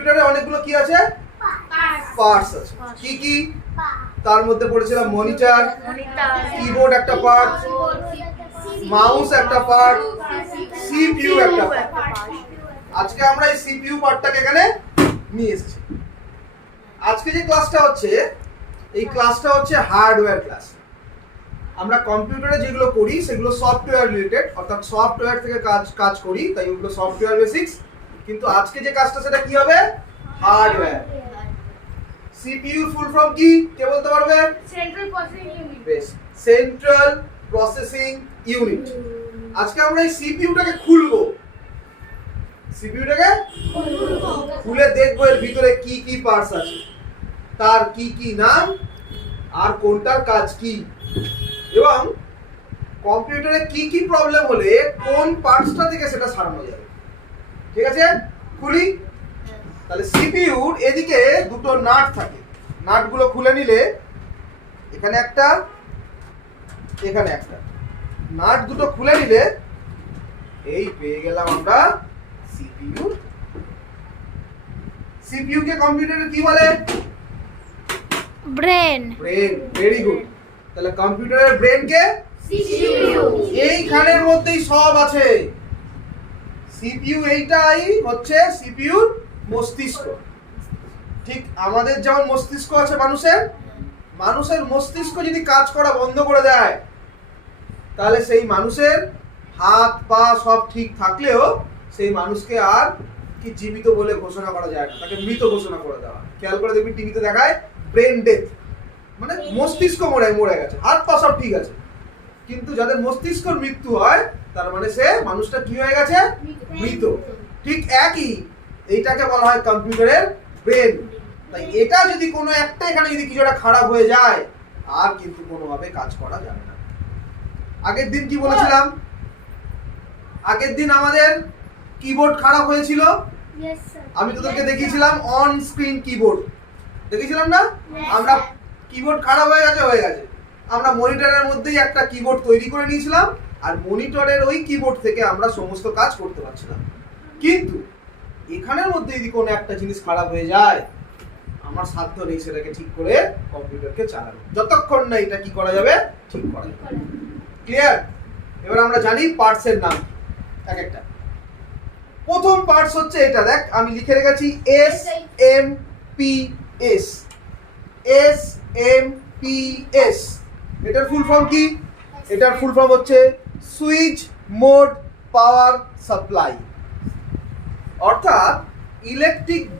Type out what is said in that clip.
কম্পিউটারে অনেকগুলো কি আছে, পার্টস আছে। কি কি? তার মধ্যে পড়েছিলাম মনিটর, কিবোর্ড একটা পার্ট, মাউস একটা পার্ট, সিপিইউ একটা পার্ট। আজকে আমরা এই সিপিইউ পার্টটাকে এখানে নিয়ে এসেছি। আজকে যে ক্লাসটা হচ্ছে, এই ক্লাসটা হচ্ছে হার্ডওয়্যার ক্লাস। আমরা কম্পিউটারে যেগুলো করি সেগুলো সফটওয়্যার রিলেটেড, অর্থাৎ সফটওয়্যার থেকে কাজ করি, তাই ওগুলো সফটওয়্যার বেসিক্স। কিন্তু আজকে যে কাজটা সেটা কি হবে, হার্ডওয়্যার। সিপিইউ ফুল ফর্ম কি, কে বলতে পারবে? Central processing unit. বেশ, সেন্ট্রাল প্রসেসিং ইউনিট। আজকে আমরা এই সিপিইউটাকে খুলবো, সিপিইউটাকে খুলে দেখবো এর ভিতরে কি কি পার্টস আছে, তার কি কি নাম, আর কোনটার কাজ কি, এবং কম্পিউটারে কি কি প্রবলেম হলে কোন পার্টসটা থেকে সেটা সারানো যাবে। ঠিক আছে, খুলি। তাহলে সিপিইউর এদিকে দুটো নাট থাকে, নাটগুলো খুলে নিলে এখানে একটা, এখানে একটা, নাট দুটো খুলে নিলে এই পেয়ে গেলাম আমরা সিপিইউ। সিপিইউ কে কম্পিউটারে কি বলে? ব্রেন। ব্রেন। Very good. তাহলে কম্পিউটারের ব্রেন কে সিপিইউ। এইখানের মধ্যেই সব আছে। সিপিইউ এইটাই হচ্ছে সিপিইউর মস্তিষ্ক। ঠিক আমাদের যেমন মস্তিষ্ক আছে মানুষের, মানুষের মস্তিষ্ক যদি কাজ করা বন্ধ করে দেয় তাহলে সেই মানুষের হাত পা সব ঠিক থাকলেও সেই মানুষকে আর কি জীবিত বলে ঘোষণা করা যায় না, তাকে মৃত ঘোষণা করে দেওয়া। খেয়াল করে দেখবি টিভিতে দেখায় ব্রেন ডেথ, মানে মস্তিষ্ক মরে গেছে, হাত পা সব ঠিক আছে, কিন্তু যাদের মস্তিষ্কের মৃত্যু হয় তার মানে সে মানুষটা কি হয়ে গেছে, মৃত। ঠিক একই এইটাকে বলা হয় কম্পিউটারের ব্রেন। তাই এটা যদি কোনো একটা এখানে যদি কিছু একটা খারাপ হয়ে যায় আর কিন্তু কোনোভাবে কাজ করা যাবে না। আগের দিন কি বলেছিলাম? আগের দিন আমাদের কিবোর্ড খারাপ হয়েছিল, ইয়েস স্যার। আমি তোদেরকে দেখিয়েছিলাম অন স্ক্রিন কিবোর্ড, দেখিয়েছিলাম না? আমরা কিবোর্ড খারাপ হয়ে গেছে, আমরা মনিটরের মধ্যেই একটা কিবোর্ড তৈরি করে নিয়েছিলাম, আর মনিটরের ওই কিবোর্ড থেকে আমরা সমস্ত কাজ করতে পারছিলাম। কিন্তু এখানের মধ্যে যদি কোনো একটা জিনিস খারাপ হয়ে যায়, আমার সাধ্য নেই সেটাকে ঠিক করে কম্পিউটারকে চালানো, যতক্ষণ না এটা কি করা যাবে, ঠিক করা যাবে। ক্লিয়ার? এবার আমরা জানি পার্টসের নাম কি এক একটা। প্রথম পার্টস হচ্ছে এটা, দেখ আমি লিখে রেখেছি S M P S. S M P S এটার ফুল ফর্ম কি? এটার ফুল ফর্ম হচ্ছে সুইচ মোড পাওয়ার সাপ্লাই, অর্থাৎ ইলেকট্রিক